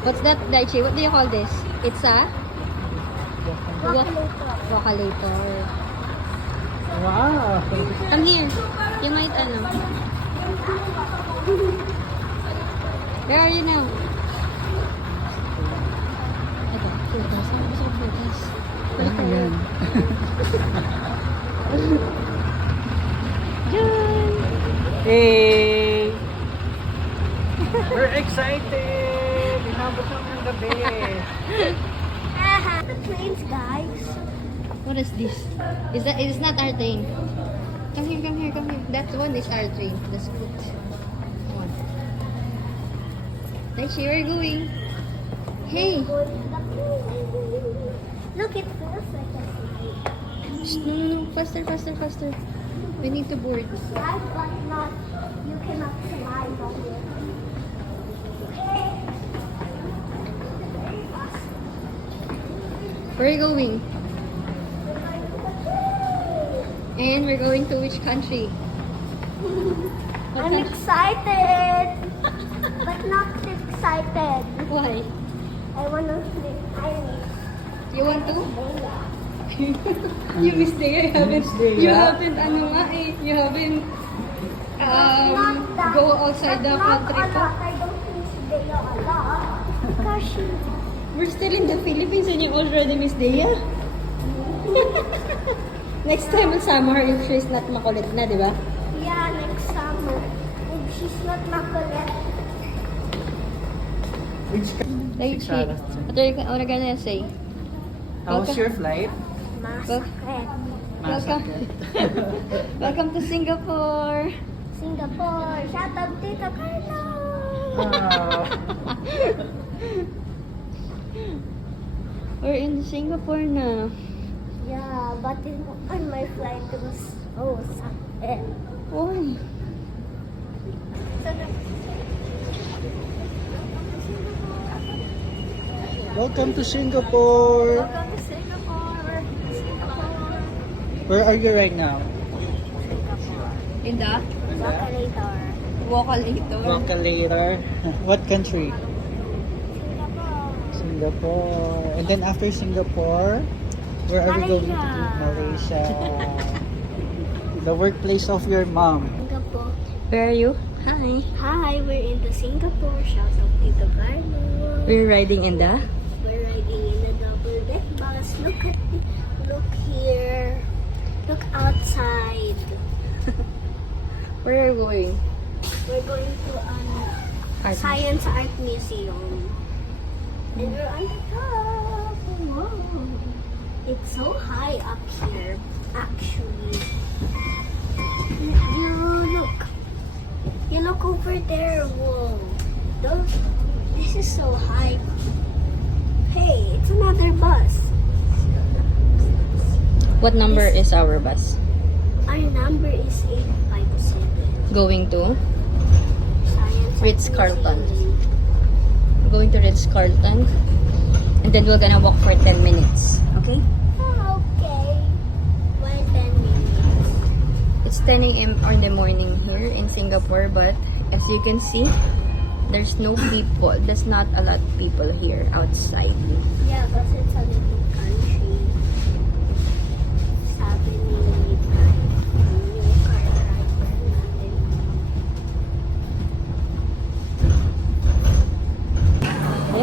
What's that, Daichi? What do you call this? It's a walkalator. Wow! Come here. You might ano. Where are you now? Ito. Photos. Saan gusto ko photos? Ayan. Diyan! Hey! We're excited! Inabot naman ng gabi. The trains, guys. What is this? It's not our train. Come here, come here, come here. That one is our train. The scoot. One. Daichi, where are you going? Hey! Look, it feels like a slide. Shh, no, no, no. Faster, faster, faster. We need to board. Slide, but not. You cannot slide on it. Where are you going? And we're going to which country? What I'm country? excited, but not excited. Why? I want to sleep. You want to? You missed day. You haven't, ano nga eh, you haven't go outside the country Not a pa. lot. I don't miss Dea a lot. Because she... We're still in the Philippines and you already miss Dea? Next time, sama her if she's not makulit na, di ba? Yeah, next summer. If she's not makulit. Daichi, what are you gonna say? How was your flight? Masakit. Welcome. Welcome to Singapore. Singapore. Shout out Tita Carlo. Wow. We're in Singapore na. Yeah, but on my flight it was so sakit. Why? Welcome to Singapore! Welcome to Singapore. Singapore. Where are you right now? In the Walkalator. Walkalator. Walkalator. What country? Singapore. Singapore. And then after Singapore, where are we going to? Malaysia. The workplace of your mom. Singapore. Where are you? Hi. Hi, we're in the Singapore. Shout out Tita Carlo. We're riding in the... We're riding in a double deck bus. Look here. Look outside. Where are you going? We're going to Art. Science Art Museum. And we're on the top. Wow. It's so high up here, actually. You look over there. Whoa. This is so high. Hey, it's another bus. What number is our bus? Our number is 857. Going to Science Ritz-Carlton. Museum. Going to Ritz-Carlton. And then we're gonna walk for 10 minutes. Okay? Okay. Why 10 minutes? It's 10 a.m. in the morning here in Singapore, but as you can see, there's no people. There's not a lot of people here outside. Yeah, because it's a little country. Sabi ni Mika, yung car driver natin.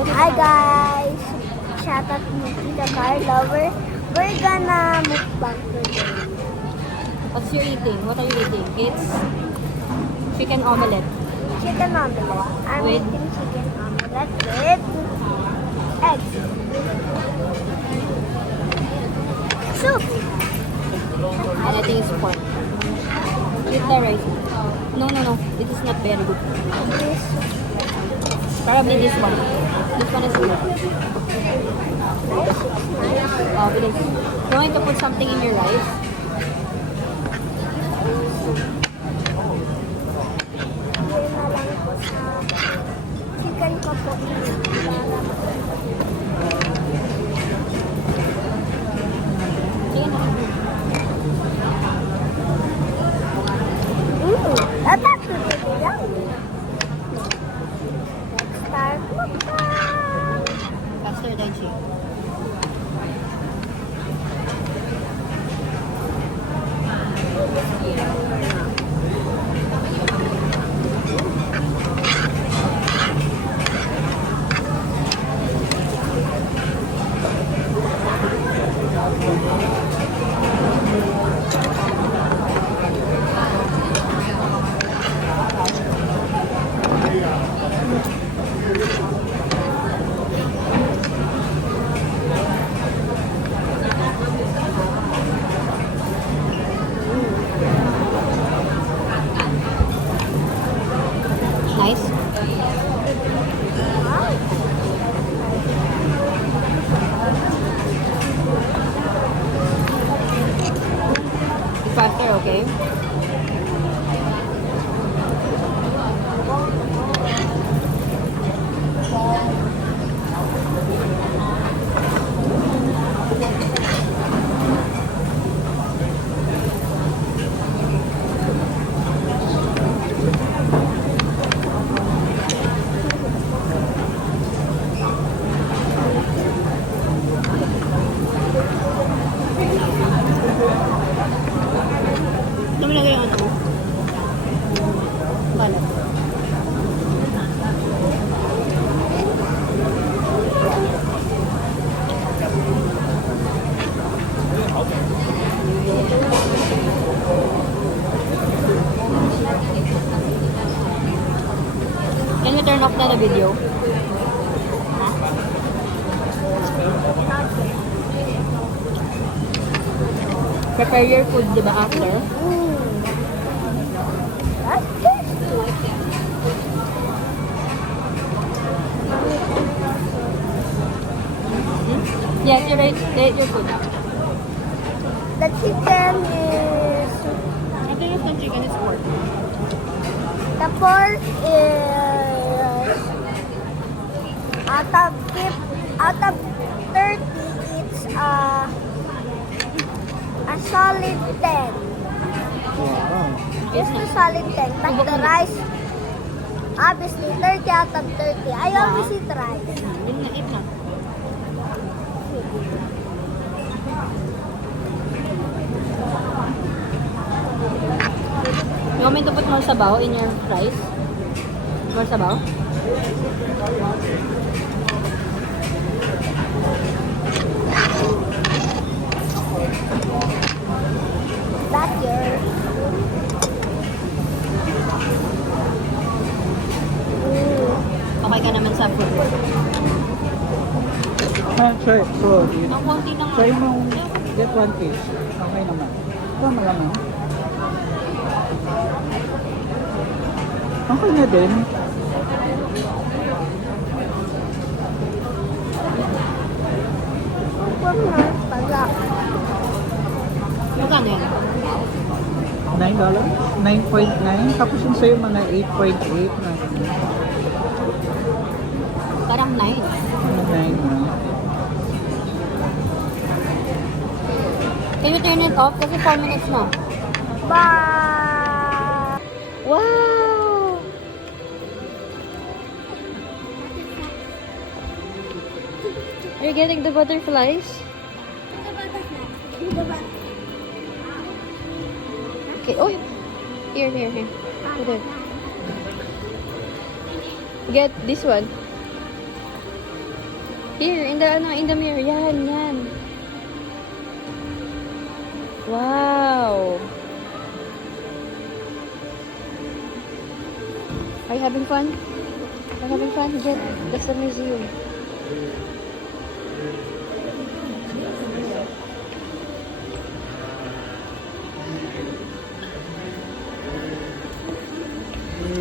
Hi guys! Shout out to the car lover. We're gonna mukbang today. What's you eating? What are you eating? It's chicken omelette. Chicken omelette. I'm With? eating chicken omelette with eggs. Soup. And I think it's pork. Eat the rice. No, no, no. It is not very good. This. Probably this one. This one is good. Oh, it is. You want to put something in your rice? Yun na lang po sa chicken ko po. Sige na. That's actually really yummy. Let's start mukbang. Nice. Faster, okay? Dami na yung ano. Balat. Can we turn off na the video? Prepare your food, di ba, after? That's tasty. Yes, you're right. Eat your food. The chicken is... I think it's not chicken, it's pork. The pork is... Out of 30, it's a solid 10. Wow. It's a solid 10. But the rice, obviously, 30 out of 30. I always eat rice. Yun na, eat na. You want me to put more sabaw in your rice? More sabaw? That's yours. Okay ka naman sa food. Try, so, Ang konti na nga. try mo get one piece. Okay naman. Ito malaman. Okay na din. Pala. Magkano yan? $9? 9.9? Tapos yung sa'yo mga 8.8 na. Parang 9. 9 na. Can you turn it off? Kasi 4 minutes na. Bye. Wow! Are you getting the butterflies? Okay. Oh, here. Put it. Get this one. Here, in the mirror. Yan. Wow. Are you having fun? Are you having fun? Get. That's the museum.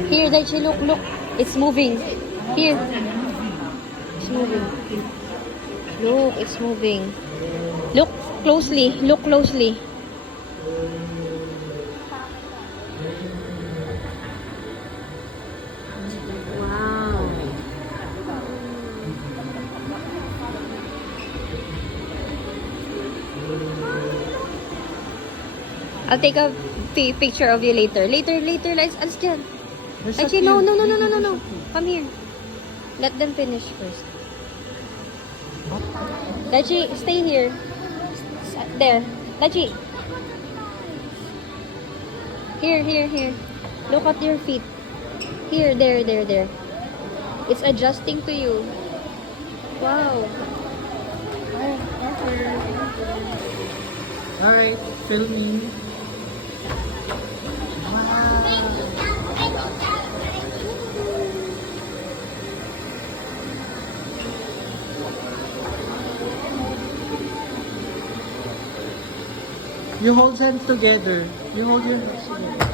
Here, Daichi, look. It's moving. Here. It's moving. Look, it's moving. Look closely. Wow. I'll take a picture of you later. Later, let's get. Actually, no. Come here. Let them finish first. Dachi, stay here. There. Dachi. Here. Look at your feet. Here, there. It's adjusting to you. Wow. Alright, filming. You hold hands together. You hold your hands together.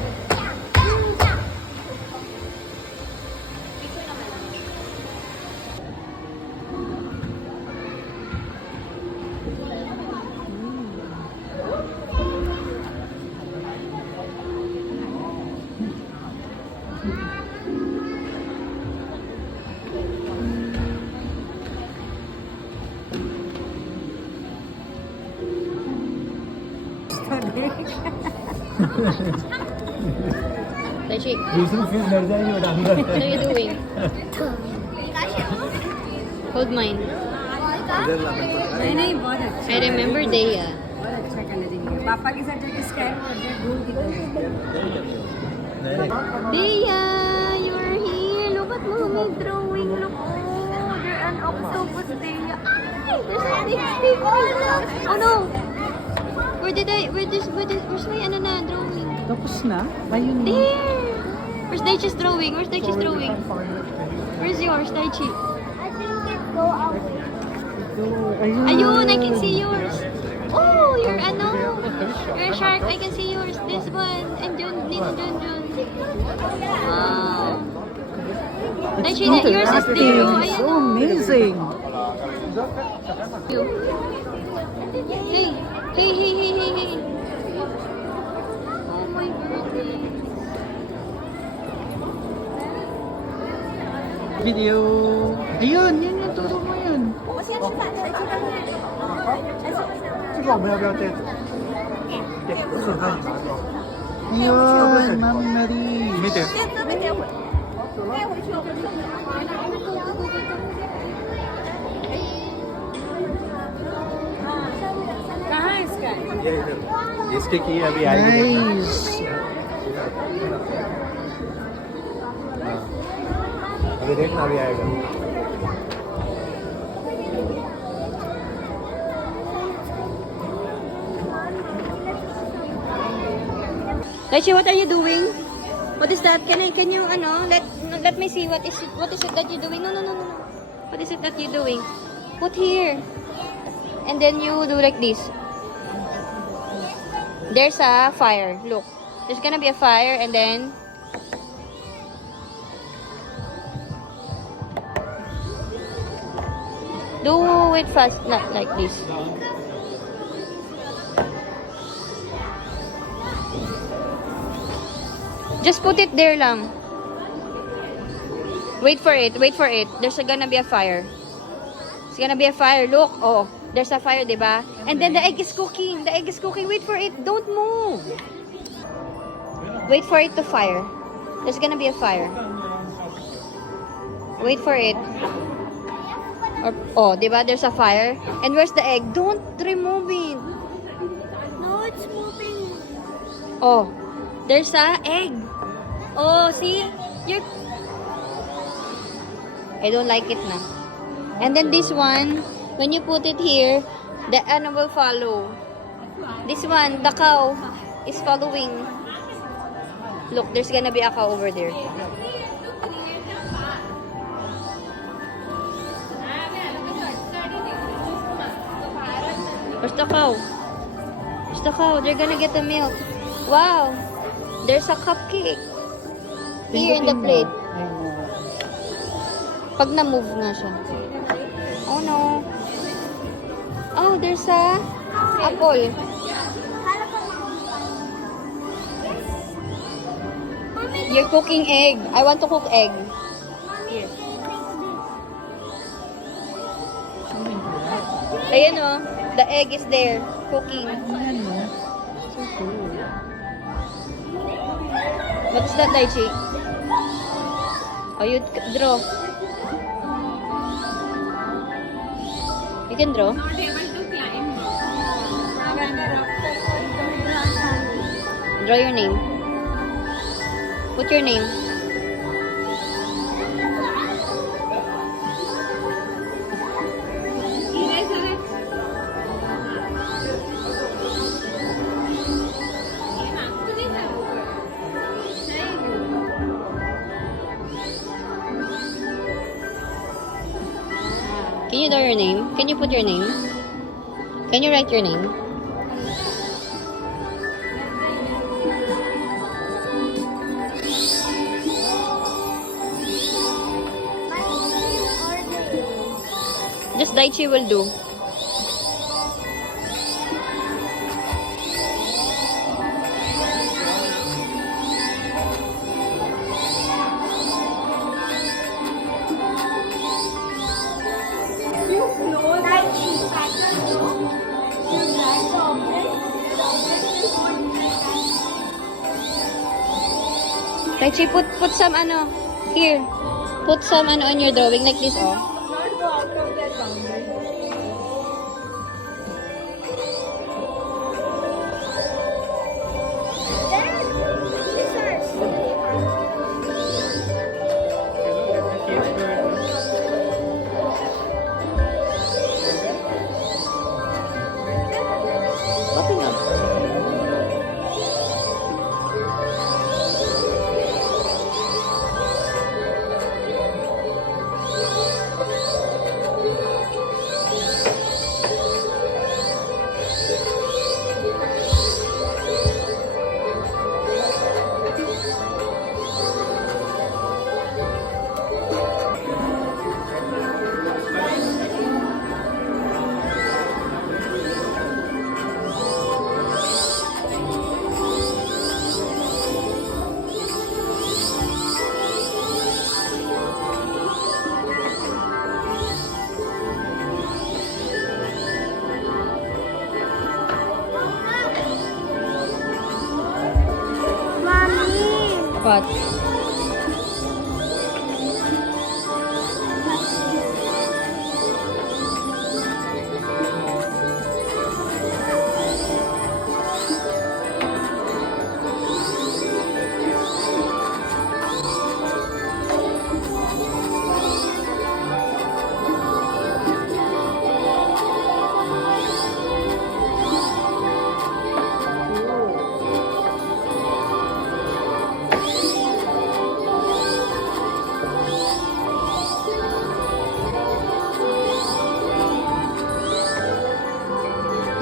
Daichi, दूसरी फीस लड़ जाएगी वो dance what are you doing? Hold mine. नहीं नहीं बहुत अच्छा I remember Deya. बहुत अच्छा कलरिंग है पापा के साथ जाके स्कैन कर दिया ढूंढ की Deya, you are here. Look at mommy drawing. Look, oh, there's an octopus, Deya. Ay, there's a big stick. Oh no. Where's my ano na drawing? Tapos na? Ayun na. There. Where's Daichi's drawing? Where's Daichi's drawing? Where's yours, Daichi? I think it go away. Ayun, I can see yours. Oh, you're ano? You're a shark. I can see yours. This one. And Jun. Wow. Daichi, that yours is there. Oh, ayan. So amazing. You. Hey. Hey. Oh my goodness. Video. Ayun, yun yung turo mo yun. 这个我们要不要带走？对，不准让你拿走。 Ayun, Mami Marie. 没得。 कहाँ है स्कैन इसके की अभी आएगी। Nice. अभी देखना अभी आएगा। Daichi, what are you doing? What is that? Can you let me see what is it that you're doing? No. What is it that you're doing? Put here. And then you do like this. There's a fire. Look. There's gonna be a fire and then do it fast, not like this. Just put it there lang. Wait for it. There's gonna be a fire. It's gonna be a fire. Look, oh, there's a fire, diba? And then the egg is cooking. Wait for it. Don't move. Wait for it to fire. There's gonna be a fire. Wait for it. Oh, diba? There's a fire. And where's the egg? Don't remove it. No, it's moving. Oh, there's a egg. Oh, see? I don't like it na. And then this one, when you put it here, the animal will follow. This one, the cow, is following. Look, there's gonna be a cow over there. Where's the cow? They're gonna get the milk. Wow! There's a cupcake. Here in the plate. Pag na-move nga siya. Oh no. Oh, there's a apple. You're cooking egg. I want to cook egg. Here. Ayan oh. The egg is there. Cooking. Ayan, no? So cool. What is that, Daichi? Oh, you draw. You can draw. not able to climb Draw your name. Put your name. Can you draw your name? Can you put your name? Can you write your name? Just Daichi will do. Taichi, put some ano. Here. Put some ano on your drawing like this, oh. Not go out of that boundary. These are Nothing else. Mommy. What?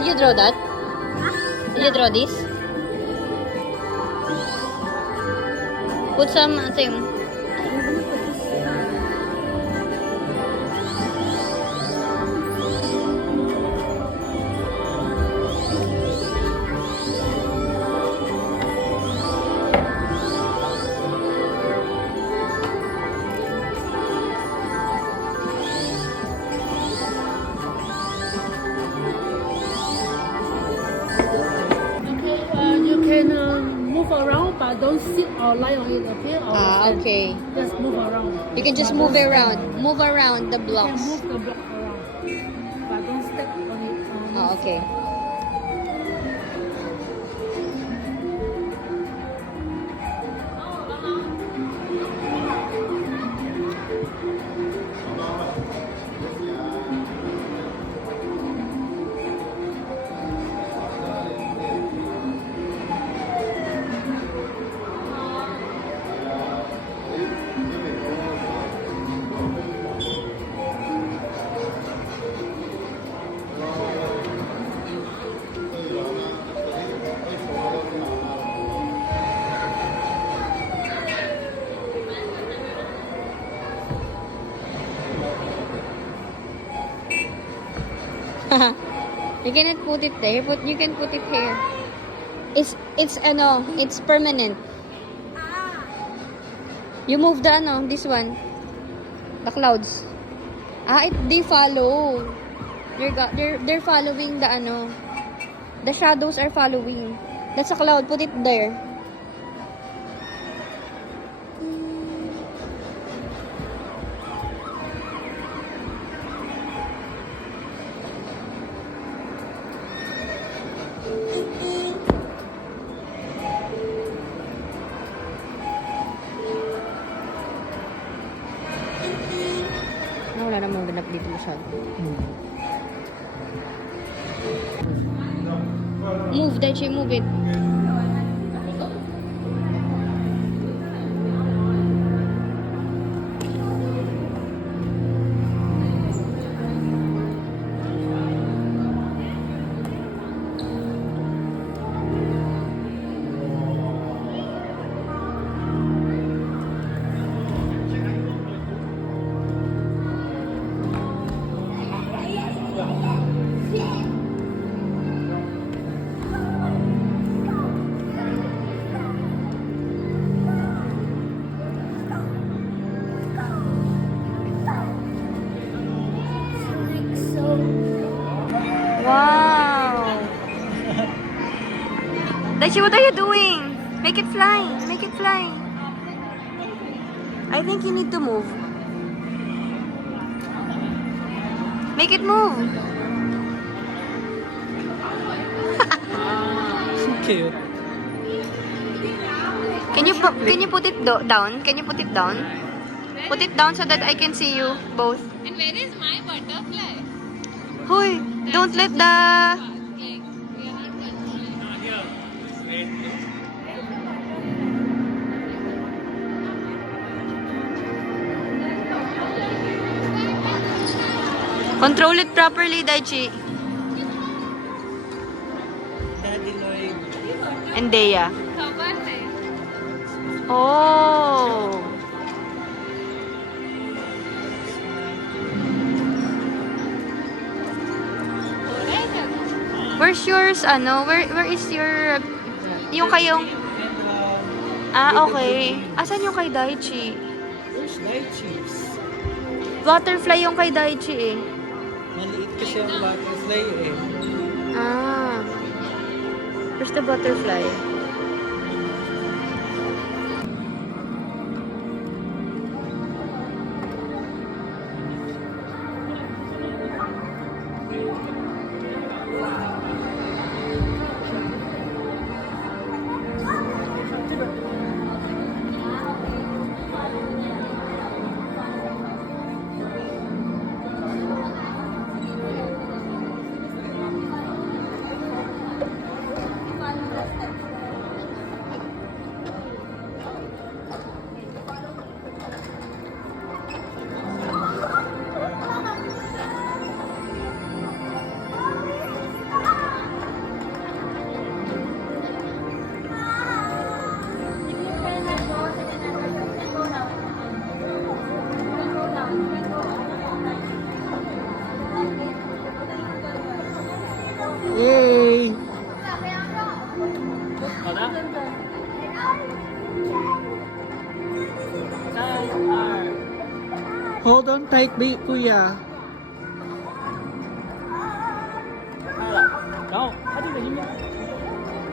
Did you draw that? Did you draw this? Put some thing. You can move around, but don't sit or lie on it, okay? Or stand. Okay. Just move around. You can just But move don't around. stand. Move around the You can blocks. move the block around, but don't step on it. Oh, okay. You cannot put it there. You can put it here. It's permanent. You move the this one. The clouds. They follow. They're following the The shadows are following. That's a cloud. Put it there. Wala namang ganap dito masyado. Move, Daichi, move it. Wow! Daichi, what are you doing? Make it fly! Make it fly! I think you need to move. Make it move. Cute. Can you put it down? Can you put it down? Put it down so that I can see you both. And where is my butterfly? Hoy, don't let the... Like, we are not controlling. Control it properly, Daichi. Daddy Lloyd. And Dea. Cover है. Oh. Where's yours, ano? Where is your... Yung kayong... Ah, okay. Asan yung kay Daichi? Where's Daichi's? Butterfly yung kay Daichi eh. Maliit kasi ang butterfly eh. Ah. Where's the butterfly? Yay! Hold on tight, kuya.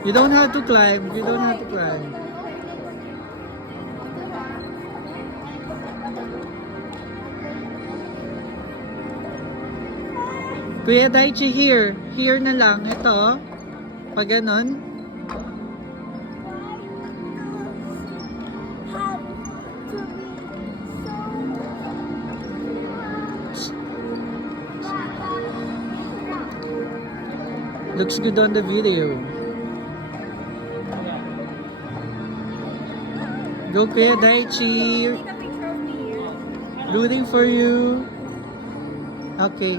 You don't have to climb. You don't have to climb. Kuya Daichi, here. Here na lang. Ito. Pag ganon. Looks good on the video. Go Kuya Daichi. Rooting for you. Okay.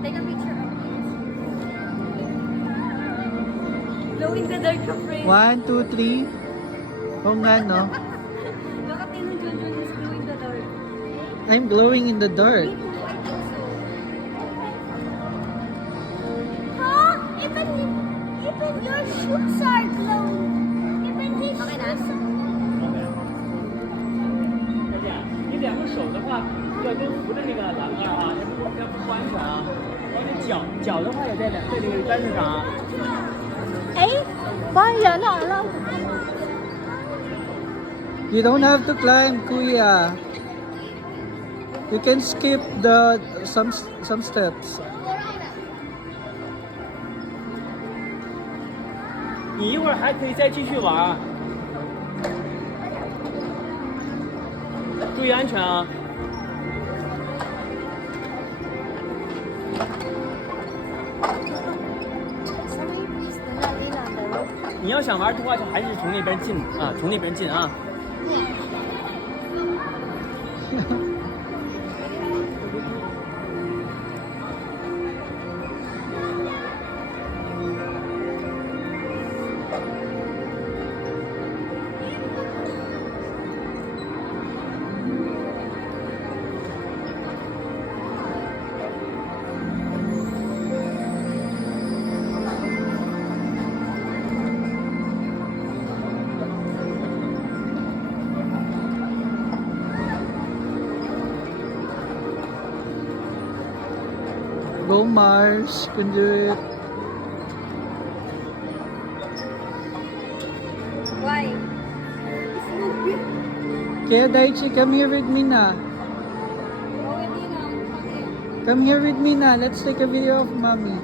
Take a picture of this. Glow in the dark ka, friend. 1, 2, 3. Oo nga, no? Baka tinong Junjun is glow in the dark. I'm glowing in the dark. I think so. Huh? Even your shoes are glowing. Even his shoes are 你两个手的话，要都扶着那个栏杆啊，要不安全啊。脚的话也在这个杆子上啊。哎，Baya na alam. You don't have to climb, Kuya. You can skip some steps. 你一会儿还可以再继续玩，注意安全啊！你要想玩的话，就还是从那边进啊，从那边进啊。Go Mars, can do it. Why? Kaya Daichi, come here with me na. Come here with me na. Let's take a video of mommy.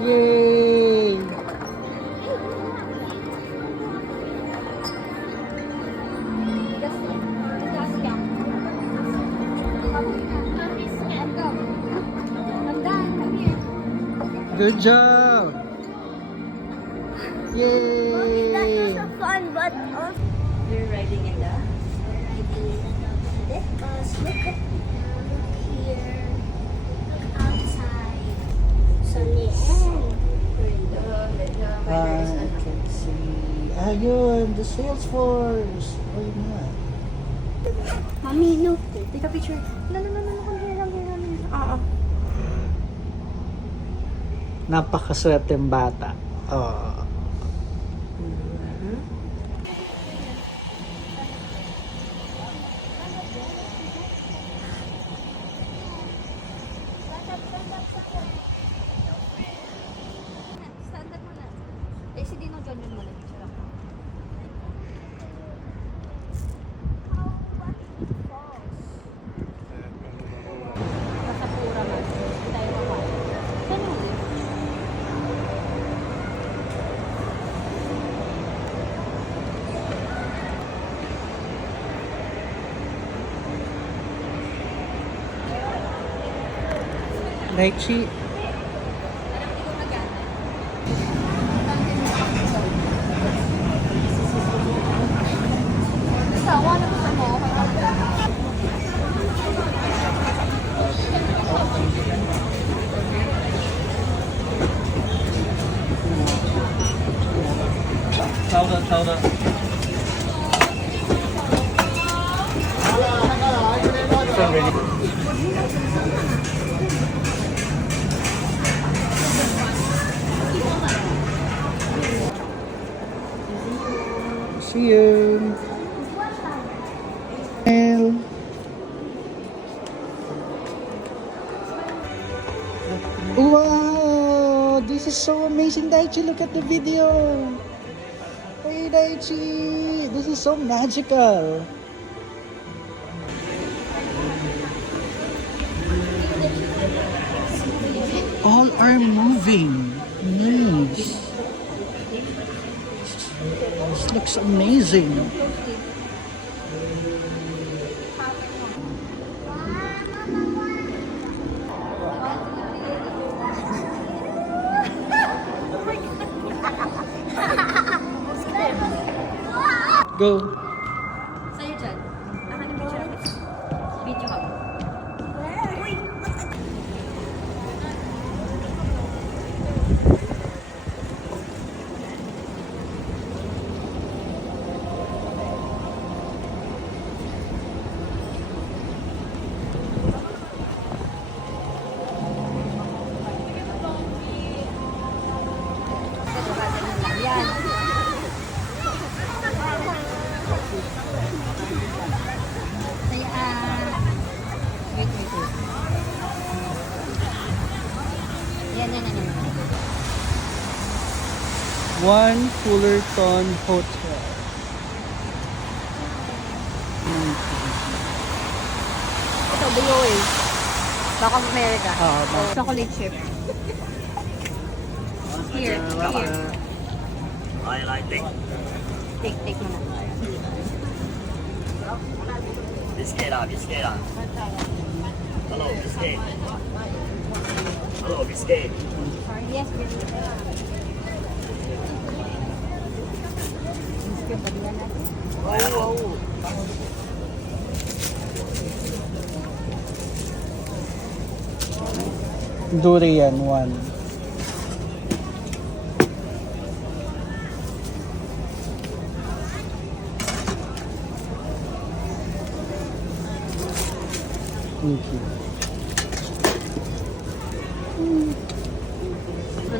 Yay! Good job! Yay! That was so fun, but also You're riding in the... let us look at look here, look outside, sunny I can see. Ayun, the Salesforce. Oh, yun nga. Mommy, no. Take a picture. No, come here, come here. Napakaswerteng bata. Oh. Stand up muna. Eh, si Dino John yun muna. Picture ako. Nasa pura man. Hindi tayo mapasok. Saan yung lift? Daichi. Sawa na gusto mo. Okay lang.挑的。 See you. Wow, this is so amazing, Daichi. Look at the video. Hey, Daichi, this is so magical. All are moving. Nice. This looks amazing. Go. Sa'yo dyan. Akan yung picture ako. Video ka. Yan. Wait. Yan. One Fullerton Hotel. Ito, BOA. Bank of America. Bank. Chocolate chip. Here. Take mo na. Biscuit. Hello, biscuit. Hello, biscuit. Yes, Durian one. Thank you.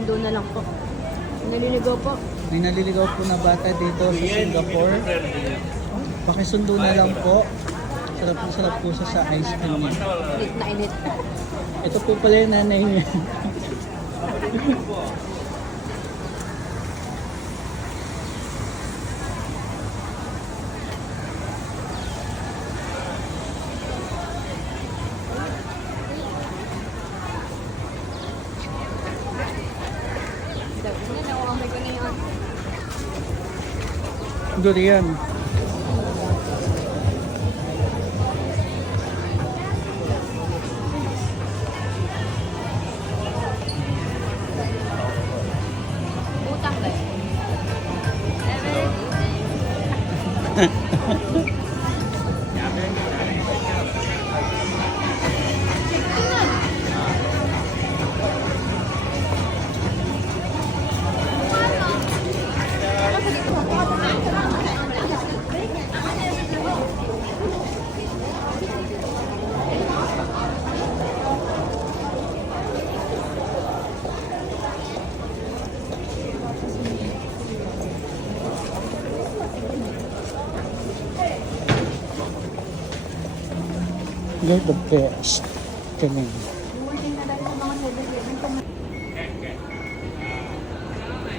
Sundo na lang po. Naliligaw po. May naliligaw po na bata dito sa Singapore. Pakisundo na lang po. Sarap po siya sa ice cream niya. Init na init. Ito po pala yung nanay niya. Durian. Utang ba? They're the best. Kami.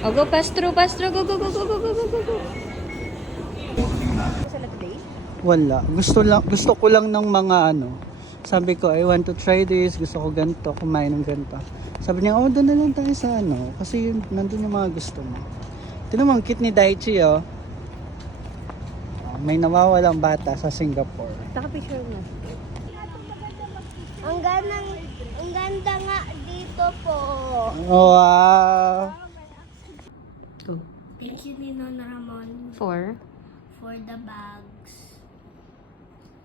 Oh, go pass through, go, go, go, go, go, go, go, go, go. Wala. Gusto ko lang ng mga ano. Sabi ko, I want to try this. Gusto ko ganito, kumain ng ganito. Sabi niya, oh, doon na lang tayo sa ano. Kasi nandun yung mga gusto mo. Ito naman, cute ni Daichi, oh. May nawawalang bata sa Singapore. Taka picture mo. Ang ganda nga dito po. Wow! Go. Thank you, Ninong Ramon, Four. for the bags.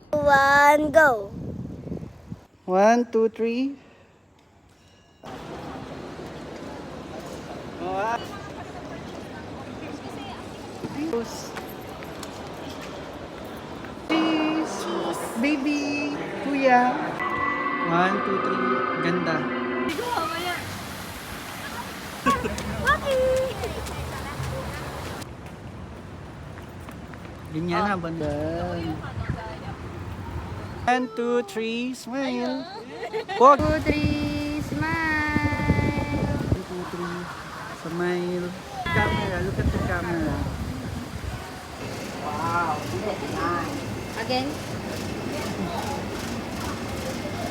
1, go! 1, 2, 3. Wow! Cheese! Baby! Kuya! 1, 2, 3. Ganda. Ganyan na, banda. 1, 2, 3. Smile! 1, 2, 3, smile! 2, 3. Smile. Camera, look at the camera. Again.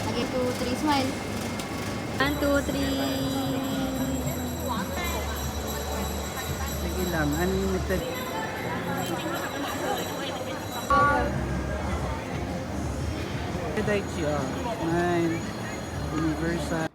Again, 2, 3, smile. 1, 2, 3. Sige lang, unlimited. Daichi, oh. Nine. Universal.